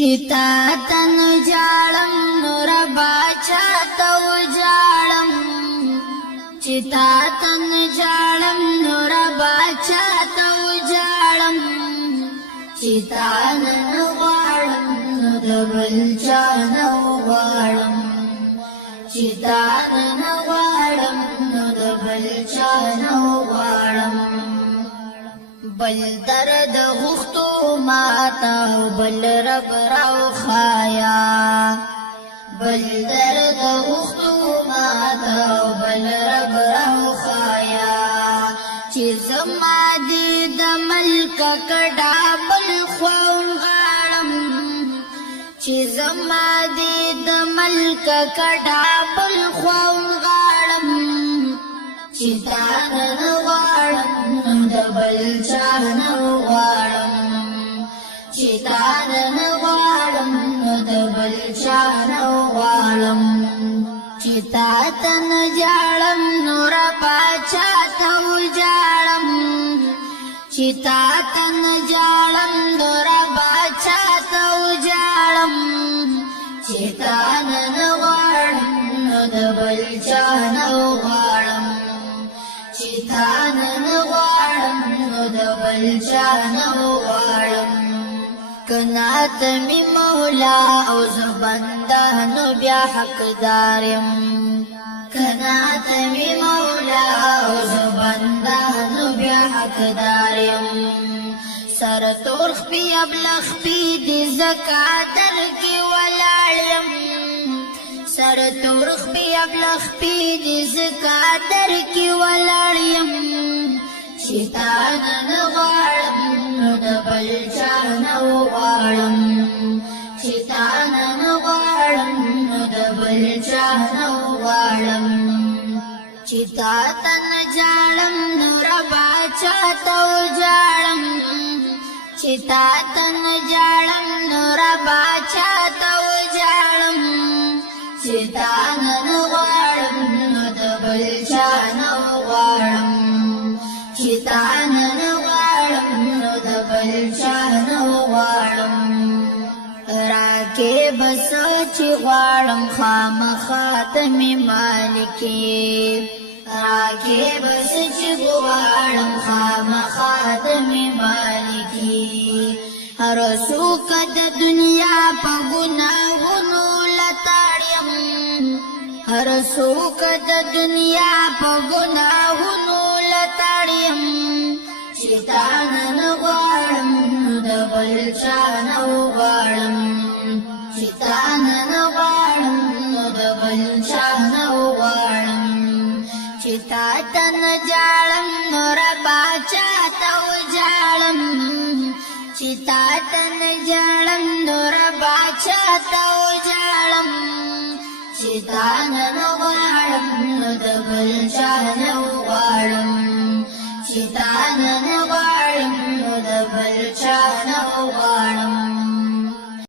چتاتن جاړم نور باچا تو جاړم چتاتن جاړم نور باچا تو جاړم چتان غواړم د بل چا نه غواړم چتان غواړم د بل چا نه غواړم بل درد غختو ماتا بل رب راو خایا بل درد غختو ماتا بل رب راو خایا چې زما دې د ملک کډا بل خون غاړم چې زما دې د ملک کډا بل خون غاړم چې تا نه غواړم د بل چا نه غواړم چې تا نه غواړم د بل چا نه غواړم چې تا تن جاړم نور باچا ته جاړم چې تا تن جاړم نور باچا ته جاړم چې تا نه غواړم د بل چا نه غواړم چې تا نه غواړم د بل چا نه غواړم کنات می مولا او زبنده نو بیا حقدار یم کنات می مولا او زبنده نو بیا حقدار یم سر تور خپي ابلغ پی دي زکات در کې ولاړ یم سر تور خپي ابلغ پی دي زکات در کې ولاړ یم چې تا نه غواړم د بل چا نه غواړم چې تا نه غواړم د بل چا نه غواړم چې تا تن جاړم نور باچا ته جاړم چې تا تن جاړم نور باچا ته جاړم چې تا نه غواړم د بل چا نه غواړم چې تا نه غواړم د بل چا نه غواړم راکې بس چې غواړم خامخا ته مې مالکې راکې بس چې غواړم خامخا ته مې مالکې هر څوک د دنیا په ګناهونو لتاړم هر څوک د دنیا په ګناهونو لتاړم چې تا نه غواړم د بل چا نه غواړم چې تا نه غواړم د بل چا نه غواړم چې تا تن جاړم نور باچا ته جاړم چې تا تن جاړم نور باچا ته جاړم چې تا نه غواړم د بل چا نه